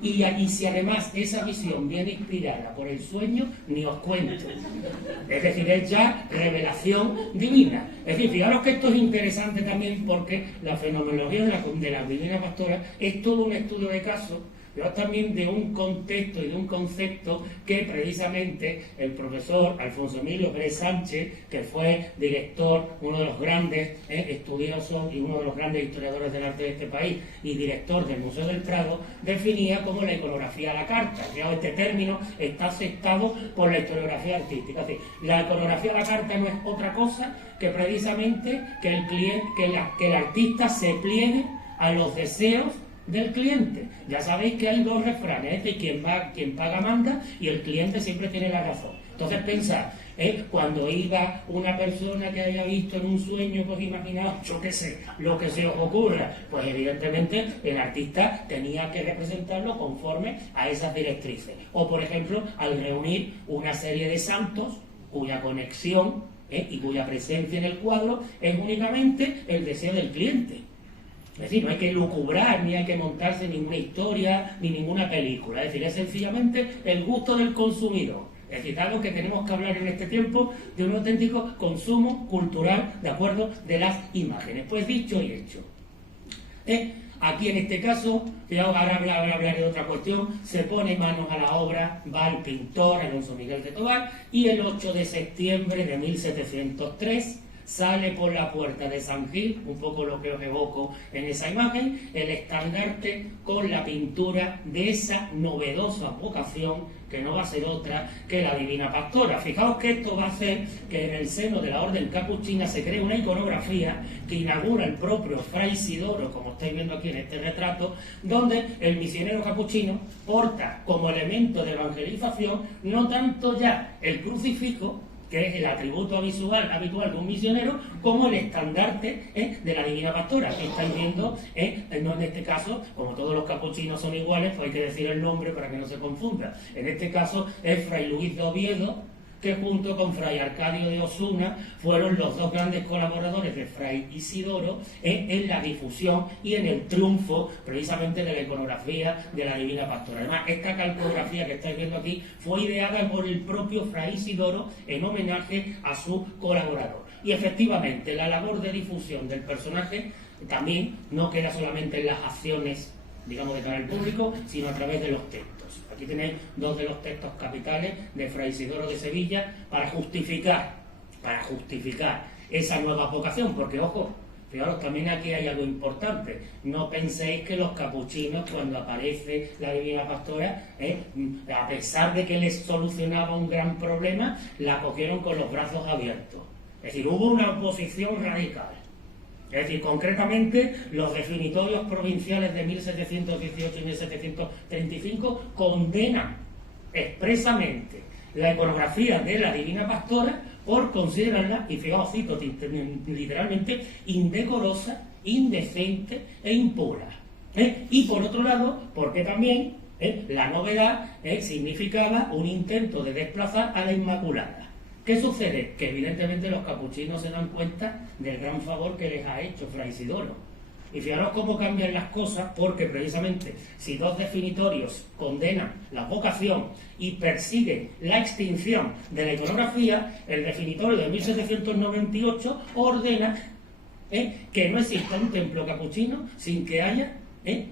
Y si además esa visión viene inspirada por el sueño, ni os cuento. Es decir, es ya revelación divina. Es decir, fijaros que esto es interesante también porque la fenomenología de la Divina Pastora es todo un estudio de caso, pero también de un contexto y de un concepto que precisamente el profesor Alfonso Emilio Pérez Sánchez, que fue director, uno de los grandes estudiosos y uno de los grandes historiadores del arte de este país y director del Museo del Prado, definía como la iconografía a la carta. Fijaos, este término está aceptado por la historiografía artística. Es decir, la iconografía a la carta no es otra cosa que precisamente que el artista se pliegue a los deseos del cliente. Ya sabéis que hay dos refranes, quien paga manda, y el cliente siempre tiene la razón. Entonces pensad, cuando iba una persona que haya visto en un sueño, pues imaginaos, yo qué sé, lo que se os ocurra, pues evidentemente el artista tenía que representarlo conforme a esas directrices. O por ejemplo, al reunir una serie de santos cuya conexión y cuya presencia en el cuadro es únicamente el deseo del cliente. Es decir, no hay que lucubrar, ni hay que montarse ninguna historia, ni ninguna película. Es decir, es sencillamente el gusto del consumidor. Es decir, algo que tenemos que hablar en este tiempo de un auténtico consumo cultural, de acuerdo, de las imágenes. Pues dicho y hecho. Aquí en este caso, ahora hablaré de otra cuestión, se pone manos a la obra, va el pintor Alonso Miguel de Tovar, y el 8 de septiembre de 1703... sale por la puerta de San Gil, un poco lo que os evoco en esa imagen, el estandarte con la pintura de esa novedosa vocación que no va a ser otra que la Divina Pastora. Fijaos que esto va a hacer que en el seno de la Orden Capuchina se cree una iconografía que inaugura el propio Fray Isidoro, como estáis viendo aquí en este retrato, donde el misionero capuchino porta como elemento de evangelización no tanto ya el crucifijo, que es el atributo habitual de un misionero, como el estandarte de la Divina Pastora. Aquí estáis viendo, no en este caso, como todos los capuchinos son iguales, pues hay que decir el nombre para que no se confunda. En este caso es Fray Luis de Oviedo, que junto con Fray Arcadio de Osuna fueron los dos grandes colaboradores de Fray Isidoro en la difusión y en el triunfo precisamente de la iconografía de la Divina Pastora. Además, esta calcografía que estáis viendo aquí fue ideada por el propio Fray Isidoro en homenaje a su colaborador. Y efectivamente, la labor de difusión del personaje también no queda solamente en las acciones, digamos, de cara al público, sino a través de los textos. Aquí tenéis dos de los textos capitales de Fray Isidoro de Sevilla para justificar esa nueva vocación, porque ojo, fijaros, también aquí hay algo importante. No penséis que los capuchinos, cuando aparece la Divina Pastora, a pesar de que les solucionaba un gran problema, la cogieron con los brazos abiertos. Es decir, hubo una oposición radical. Es decir, concretamente, los definitorios provinciales de 1718 y 1735 condenan expresamente la iconografía de la Divina Pastora por considerarla, y fijaos, cito literalmente, indecorosa, indecente e impura. Y por otro lado, porque también la novedad significaba un intento de desplazar a la Inmaculada. ¿Qué sucede? Que evidentemente los capuchinos se dan cuenta del gran favor que les ha hecho Fray Isidoro. Y fijaros cómo cambian las cosas, porque precisamente si dos definitorios condenan la vocación y persiguen la extinción de la iconografía, el definitorio de 1798 ordena que no exista un templo capuchino sin que haya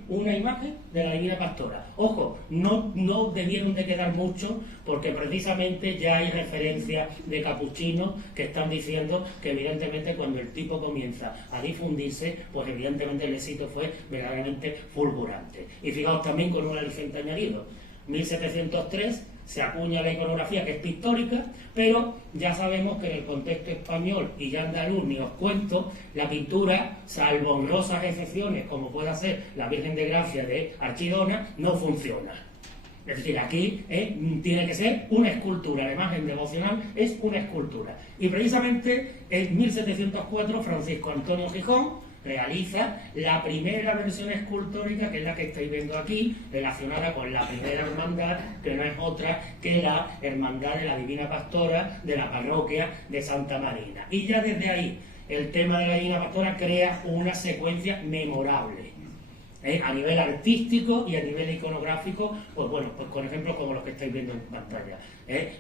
una imagen de la Divina Pastora. Ojo, no debieron de quedar mucho, porque precisamente ya hay referencias de capuchinos que están diciendo que evidentemente cuando el tipo comienza a difundirse, pues evidentemente el éxito fue verdaderamente fulgurante. Y fijaos también con un aliciente añadido. 1703 se acuña la iconografía, que es pictórica, pero ya sabemos que en el contexto español y ya andaluz, ni os cuento, la pintura, salvo honrosas excepciones como pueda ser la Virgen de Gracia de Archidona, no funciona. Es decir, aquí tiene que ser una escultura, la imagen devocional es una escultura. Y precisamente en 1704 Francisco Antonio Gijón realiza la primera versión escultórica, que es la que estáis viendo aquí, relacionada con la primera hermandad, que no es otra que la Hermandad de la Divina Pastora de la parroquia de Santa Marina. Y ya desde ahí, el tema de la Divina Pastora crea una secuencia memorable. A nivel artístico y a nivel iconográfico, pues bueno, pues con ejemplos como los que estáis viendo en pantalla.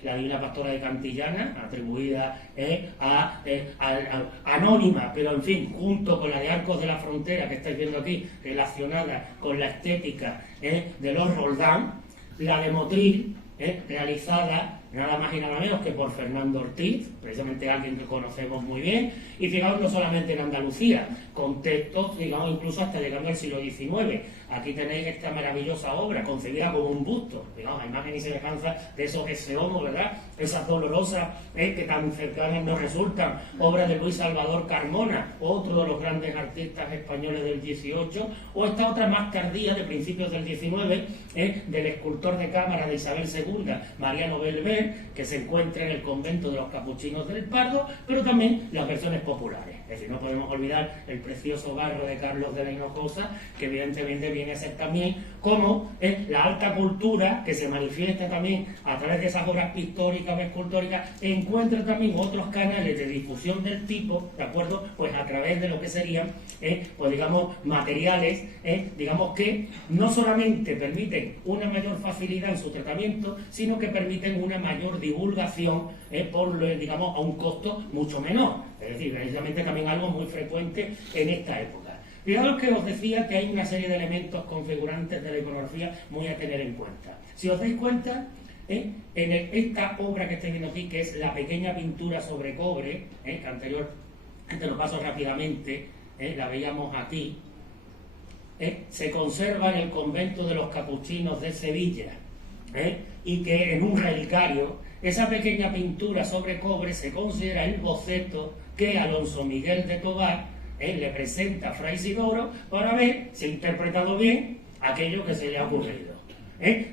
La Divina Pastora de Cantillana, atribuida anónima, pero en fin, junto con la de Arcos de la Frontera que estáis viendo aquí, relacionada con la estética de los Roldán, la de Motril, realizada nada más y nada menos que por Fernando Ortiz, precisamente alguien que conocemos muy bien, y fijaos no solamente en Andalucía, contextos, digamos, incluso hasta llegando al siglo XIX. Aquí tenéis esta maravillosa obra, concebida como un busto, digamos, a imagen y semejanza de esos ese homo, ¿verdad? Esas dolorosas que tan cercanas nos resultan, obra de Luis Salvador Carmona, otro de los grandes artistas españoles del XVIII, o esta otra más tardía, de principios del XIX, del escultor de cámara de Isabel II, Mariano Belver, que se encuentra en el convento de los Capuchinos del Pardo, pero también las versiones populares. Es decir, no podemos olvidar el precioso barro de Carlos de la Hinojosa, que evidentemente viene a ser también como la alta cultura que se manifiesta también a través de esas obras pictóricas o escultóricas, encuentra también otros canales de difusión del tipo, ¿de acuerdo? Pues a través de lo que serían, pues digamos, materiales, digamos que no solamente permiten una mayor facilidad en su tratamiento, sino que permiten una mayor divulgación digamos, a un costo mucho menor. Es decir, precisamente también algo muy frecuente en esta época. Fijaos que os decía que hay una serie de elementos configurantes de la iconografía muy a tener en cuenta. Si os dais cuenta, en esta obra que estáis viendo aquí, que es la pequeña pintura sobre cobre, que anteriormente lo paso rápidamente, la veíamos aquí, se conserva en el convento de los Capuchinos de Sevilla, y que en un relicario, esa pequeña pintura sobre cobre se considera el boceto que Alonso Miguel de Tobar le presenta a Fray Isidoro para ver si ha interpretado bien aquello que se le ha ocurrido.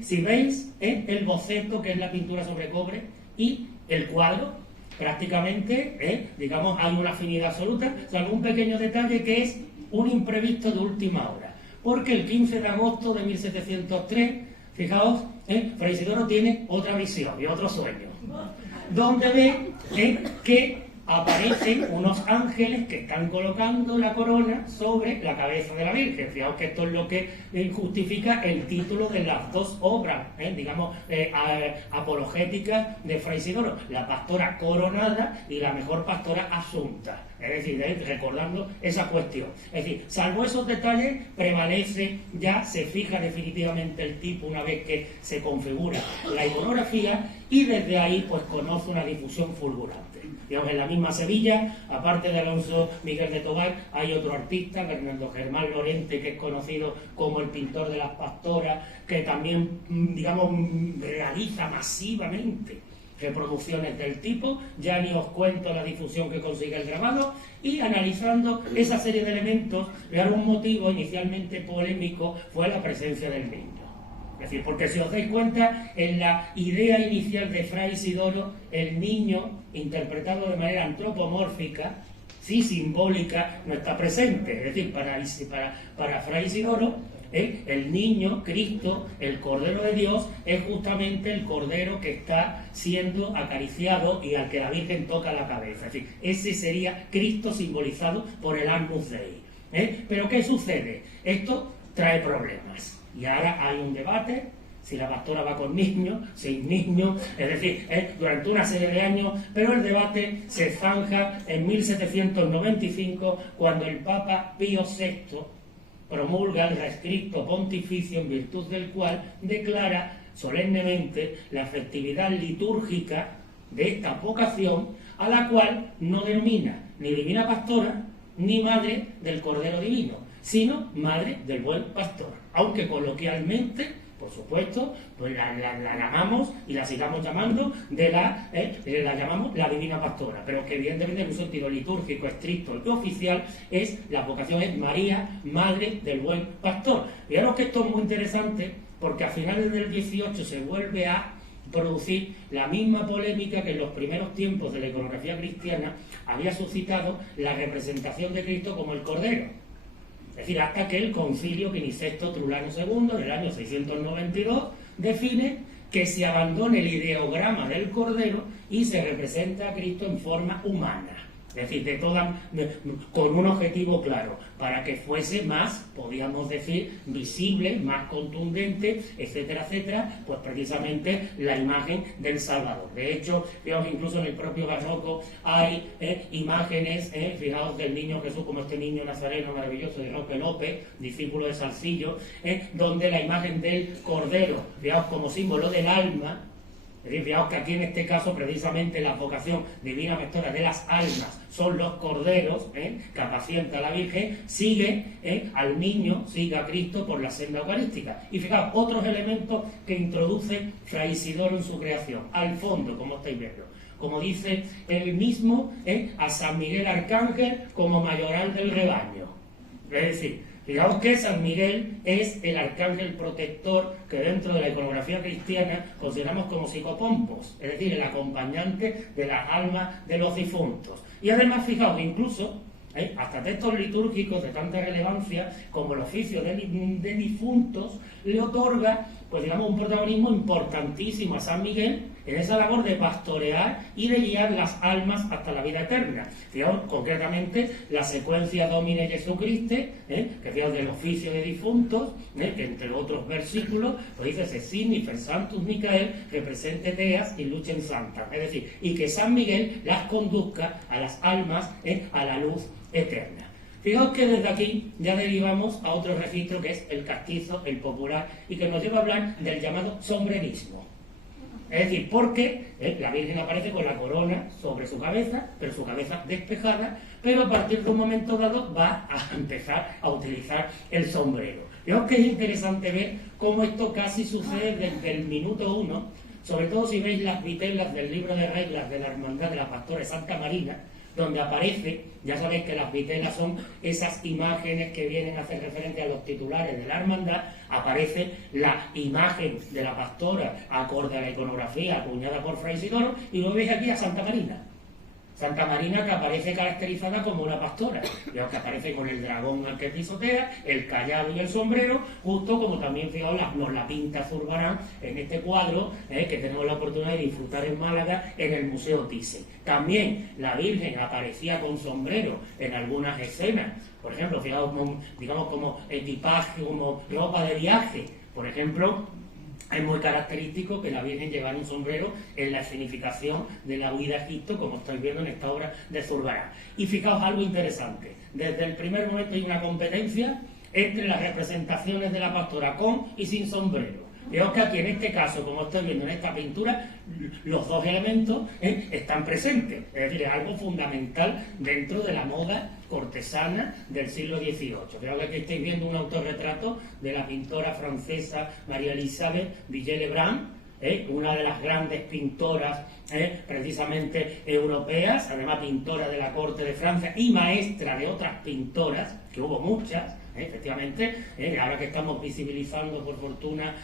Si veis el boceto, que es la pintura sobre cobre, y el cuadro, prácticamente, digamos, hay una afinidad absoluta, salvo un pequeño detalle que es un imprevisto de última hora, porque el 15 de agosto de 1703, fijaos, Fray Isidoro tiene otra visión y otro sueño, donde ve que aparecen unos ángeles que están colocando la corona sobre la cabeza de la Virgen. Fijaos que esto es lo que justifica el título de las dos obras, digamos, apologéticas de Fray Isidoro: la pastora coronada y la mejor pastora asunta. Es decir, recordando esa cuestión. Es decir, salvo esos detalles, prevalece, ya se fija definitivamente el tipo una vez que se configura la iconografía, y desde ahí pues conoce una difusión fulgurante. Digamos, en la misma Sevilla, aparte de Alonso Miguel de Tobar, hay otro artista, Fernando Germán Lorente, que es conocido como el pintor de las pastoras, que también, digamos, realiza masivamente reproducciones del tipo. Ya ni os cuento la difusión que consigue el grabado, y analizando esa serie de elementos, un motivo inicialmente polémico fue la presencia del niño. Es decir, porque si os dais cuenta, en la idea inicial de Fray Isidoro, el niño, interpretado de manera antropomórfica, sí simbólica, no está presente. Es decir, para Fray Isidoro, el niño, Cristo, el Cordero de Dios, es justamente el Cordero que está siendo acariciado y al que la Virgen toca la cabeza. Es decir, ese sería Cristo simbolizado por el Agnus Dei. Pero ¿qué sucede? Esto trae problemas. Y ahora hay un debate, si la pastora va con niños, sin niños, es decir, durante una serie de años, pero el debate se zanja en 1795, cuando el Papa Pío VI promulga el rescripto pontificio, en virtud del cual declara solemnemente la festividad litúrgica de esta vocación, a la cual no denomina ni Divina Pastora ni Madre del Cordero Divino, sino Madre del Buen Pastor, aunque coloquialmente, por supuesto, pues la llamamos y la sigamos llamando la llamamos la Divina Pastora, pero que evidentemente en un sentido litúrgico estricto y oficial la vocación es María, Madre del Buen Pastor. Fijaros que esto es muy interesante, porque a finales del 18 se vuelve a producir la misma polémica que en los primeros tiempos de la iconografía cristiana había suscitado la representación de Cristo como el Cordero. Es decir, hasta que el concilio Quinicesto Trulano II, en el año 692, define que se abandone el ideograma del Cordero y se representa a Cristo en forma humana. Es decir, con un objetivo claro, para que fuese más, podríamos decir, visible, más contundente, etcétera, etcétera, pues precisamente la imagen del Salvador. De hecho, fijaos, incluso en el propio barroco hay imágenes, fijaos, del niño Jesús, como este niño nazareno maravilloso de Roque López, discípulo de Salcillo, donde la imagen del Cordero, fijaos, como símbolo del alma. Es decir, fijaos que aquí en este caso precisamente la vocación divina pastora de las almas son los corderos, que apacienta a la Virgen, sigue al niño, sigue a Cristo por la senda eucarística. Y fijaos, otros elementos que introduce Fray Isidoro en su creación, al fondo, como estáis viendo. Como dice él mismo, a San Miguel Arcángel como mayoral del rebaño. Es decir, fijaos que San Miguel es el arcángel protector que dentro de la iconografía cristiana consideramos como psicopompos, es decir, el acompañante de las almas de los difuntos. Y además, fijaos, incluso hasta textos litúrgicos de tanta relevancia como el oficio de difuntos le otorga, pues digamos, un protagonismo importantísimo a San Miguel en esa labor de pastorear y de guiar las almas hasta la vida eterna. Fijaos, concretamente, la secuencia Domine Jesucriste, que fijaos del oficio de difuntos, que entre otros versículos, pues dice, se signifer Santus Micael, represente Teas y luchen santas. Es decir, y que San Miguel las conduzca a las almas a la luz eterna. Fijaos que desde aquí ya derivamos a otro registro que es el castizo, el popular, y que nos lleva a hablar del llamado sombrerismo. Es decir, porque la Virgen aparece con la corona sobre su cabeza, pero su cabeza despejada, pero a partir de un momento dado va a empezar a utilizar el sombrero. Fijaos que es interesante ver cómo esto casi sucede desde el minuto 1, sobre todo si veis las vitelas del libro de reglas de la Hermandad de la Pastora de Santa Marina, donde aparece, ya sabéis que las vitelas son esas imágenes que vienen a hacer referencia a los titulares de la hermandad, aparece la imagen de la pastora acorde a la iconografía acuñada por Fray Isidoro, y luego veis aquí a Santa Marina. Santa Marina, que aparece caracterizada como una pastora, ya que aparece con el dragón al que pisotea, el callado y el sombrero, justo como también, fijaos, nos la pinta Zurbarán en este cuadro que tenemos la oportunidad de disfrutar en Málaga en el Museo Thyssen. También la Virgen aparecía con sombrero en algunas escenas, por ejemplo, fijaos, digamos como equipaje, como ropa de viaje, por ejemplo. Es muy característico que la Virgen llevara un sombrero en la escenificación de la huida a Egipto, como estáis viendo en esta obra de Zurbarán. Y fijaos algo interesante, desde el primer momento hay una competencia entre las representaciones de la pastora con y sin sombrero. Veo que aquí en este caso, como estoy viendo en esta pintura, los dos elementos están presentes. Es decir, es algo fundamental dentro de la moda cortesana del siglo XVIII. Creo que aquí estáis viendo un autorretrato de la pintora francesa María Elisabeth Villers-Lebrun, una de las grandes pintoras precisamente europeas, además pintora de la corte de Francia y maestra de otras pintoras, que hubo muchas. Efectivamente, ahora que estamos visibilizando por fortuna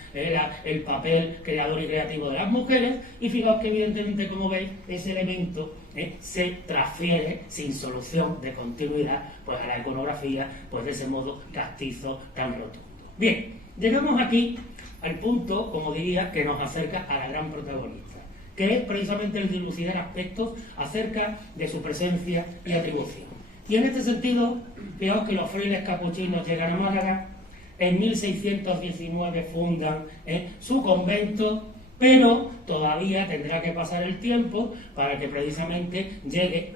el papel creador y creativo de las mujeres, y fijaos que evidentemente, como veis, ese elemento se transfiere sin solución de continuidad pues a la iconografía, pues de ese modo castizo tan rotundo. Bien, llegamos aquí al punto, como diría, que nos acerca a la gran protagonista, que es precisamente el dilucidar aspectos acerca de su presencia y atribución. Y en este sentido, fijaos que los frailes capuchinos llegan a Málaga, en 1619 fundan su convento, pero todavía tendrá que pasar el tiempo para que precisamente llegue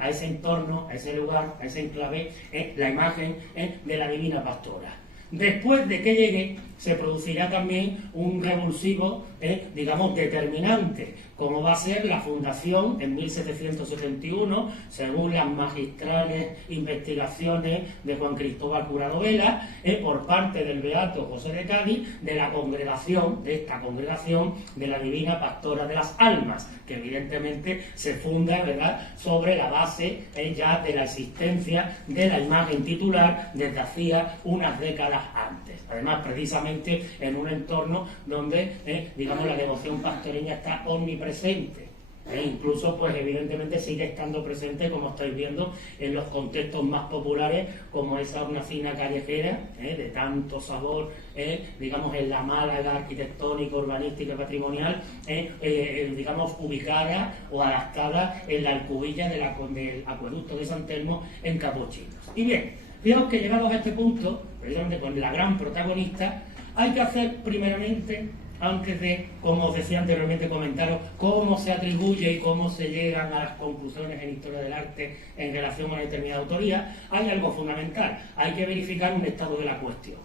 a ese entorno, a ese lugar, a ese enclave, la imagen de la Divina Pastora. Después de que llegue, se producirá también un revulsivo, digamos, determinante, como va a ser la fundación en 1771, según las magistrales investigaciones de Juan Cristóbal Curado Vela, por parte del beato José de Cádiz, de la congregación, de esta congregación de la Divina Pastora de las Almas, que evidentemente se funda, ¿verdad?, sobre la base ya de la existencia de la imagen titular desde hacía unas décadas antes. Además, precisamente en un entorno donde, digamos, la devoción pastoreña está omnipresente. Incluso, pues evidentemente sigue estando presente, como estáis viendo, en los contextos más populares, como esa hornacina callejera, de tanto sabor, digamos, en la Málaga arquitectónica, urbanística y patrimonial, digamos, ubicada o adaptada en la Alcubilla del acueducto de San Telmo en Capuchinos. Y bien, fijaos que llegados a este punto, precisamente con la gran protagonista, hay que hacer primeramente, antes de, como os decía anteriormente, comentaros cómo se atribuye y cómo se llegan a las conclusiones en historia del arte en relación a una determinada autoría, hay algo fundamental: hay que verificar un estado de la cuestión.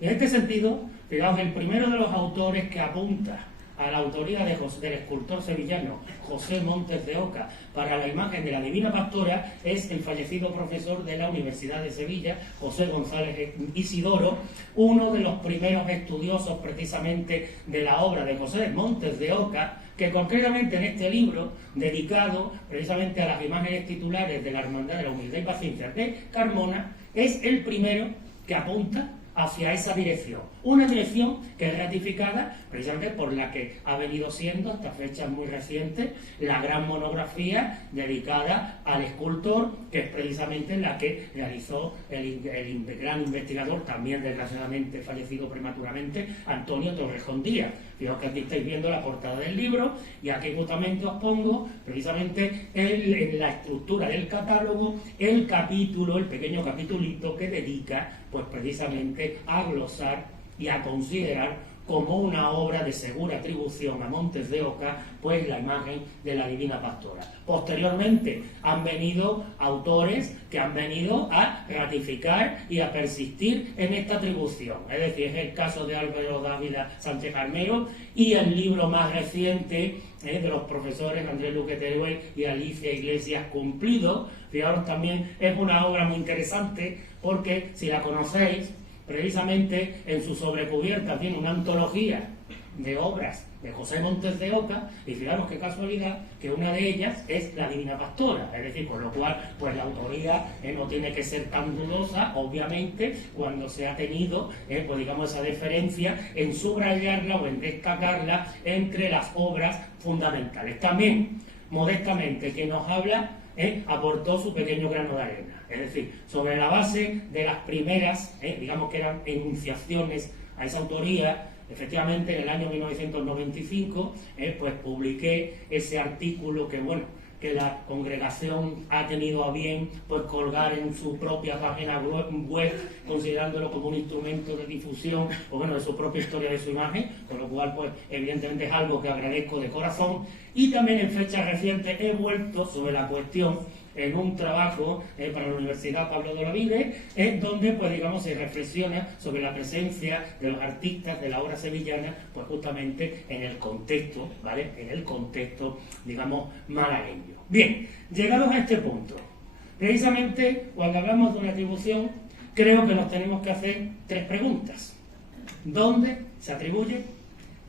En este sentido, fijaos, el primero de los autores que apunta a la autoría del escultor sevillano José Montes de Oca para la imagen de la Divina Pastora es el fallecido profesor de la Universidad de Sevilla, José González Isidoro, uno de los primeros estudiosos precisamente de la obra de José Montes de Oca, que concretamente en este libro, dedicado precisamente a las imágenes titulares de la Hermandad de la Humildad y Paciencia de Carmona, es el primero que apunta hacia esa dirección. Una dirección que es ratificada precisamente por la que ha venido siendo, hasta fechas muy recientes, la gran monografía dedicada al escultor, que es precisamente la que realizó el gran investigador, también desgraciadamente fallecido prematuramente, Antonio Torrejón Díaz. Fijaos que aquí estáis viendo la portada del libro, y aquí justamente os pongo precisamente en la estructura del catálogo el capítulo, el pequeño capitulito que dedica pues precisamente a glosar y a considerar como una obra de segura atribución a Montes de Oca, pues la imagen de la Divina Pastora. Posteriormente han venido autores que han venido a ratificar y a persistir en esta atribución. Es decir, es el caso de Álvaro Dávila Sánchez Armero, y el libro más reciente de los profesores Andrés Luque Teruel y Alicia Iglesias Cumplido. Fijaros, también es una obra muy interesante porque, si la conocéis, precisamente en su sobrecubierta tiene una antología de obras de José Montes de Oca, y fijaros qué casualidad que una de ellas es la Divina Pastora, es decir, por lo cual pues la autoría no tiene que ser tan dudosa, obviamente, cuando se ha tenido pues digamos esa deferencia en subrayarla o en destacarla entre las obras fundamentales. También, modestamente, quien nos habla aportó su pequeño grano de arena, es decir, sobre la base de las primeras, digamos que eran enunciaciones a esa autoría. Efectivamente, en el año 1995 pues publiqué ese artículo que la congregación ha tenido a bien pues colgar en su propia página web, considerándolo como un instrumento de difusión de su propia historia, de su imagen, con lo cual pues evidentemente es algo que agradezco de corazón. Y también en fechas recientes he vuelto sobre la cuestión en un trabajo para la Universidad Pablo de Olavide, donde pues digamos se reflexiona sobre la presencia de los artistas de la obra sevillana, pues justamente en el contexto, ¿vale? En el contexto, digamos, malagueño. Bien, llegados a este punto, precisamente cuando hablamos de una atribución, creo que nos tenemos que hacer tres preguntas: ¿dónde se atribuye?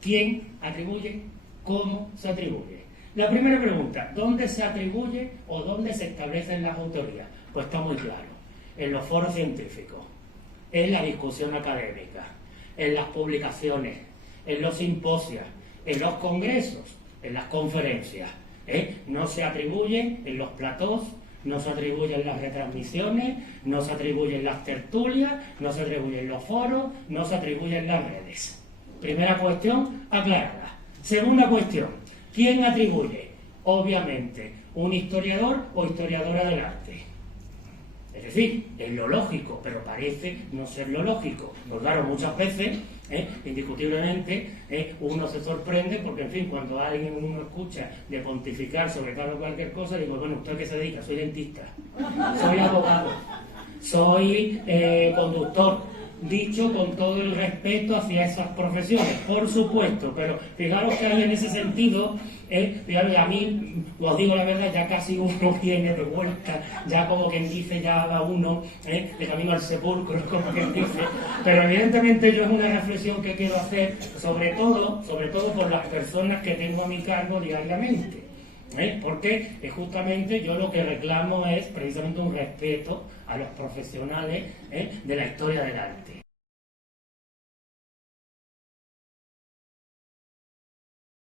¿Quién atribuye? ¿Cómo se atribuye? La primera pregunta: ¿dónde se atribuye o dónde se establecen las autorías? Pues está muy claro: en los foros científicos, en la discusión académica, en las publicaciones, en los simposios, en los congresos, en las conferencias. No se atribuye en los platós, no se atribuye en las retransmisiones, no se atribuye en las tertulias, no se atribuye en los foros, no se atribuye en las redes. Primera cuestión aclarada. Segunda cuestión: ¿quién atribuye? Obviamente, un historiador o historiadora del arte. Es decir, es lo lógico, pero parece no ser lo lógico. Pues claro, muchas veces, indiscutiblemente, uno se sorprende porque, en fin, cuando alguien uno escucha de pontificar sobre tal o cualquier cosa, digo, bueno, ¿usted a qué se dedica? Soy dentista, soy abogado, soy conductor. Dicho con todo el respeto hacia esas profesiones, por supuesto, pero fijaros que hay en ese sentido, a mí, os digo la verdad, ya casi uno viene de vuelta, ya como quien dice, ya va uno de camino al sepulcro, como quien dice, pero evidentemente yo es una reflexión que quiero hacer, sobre todo por las personas que tengo a mi cargo diariamente. Porque justamente yo lo que reclamo es precisamente un respeto a los profesionales de la historia del arte.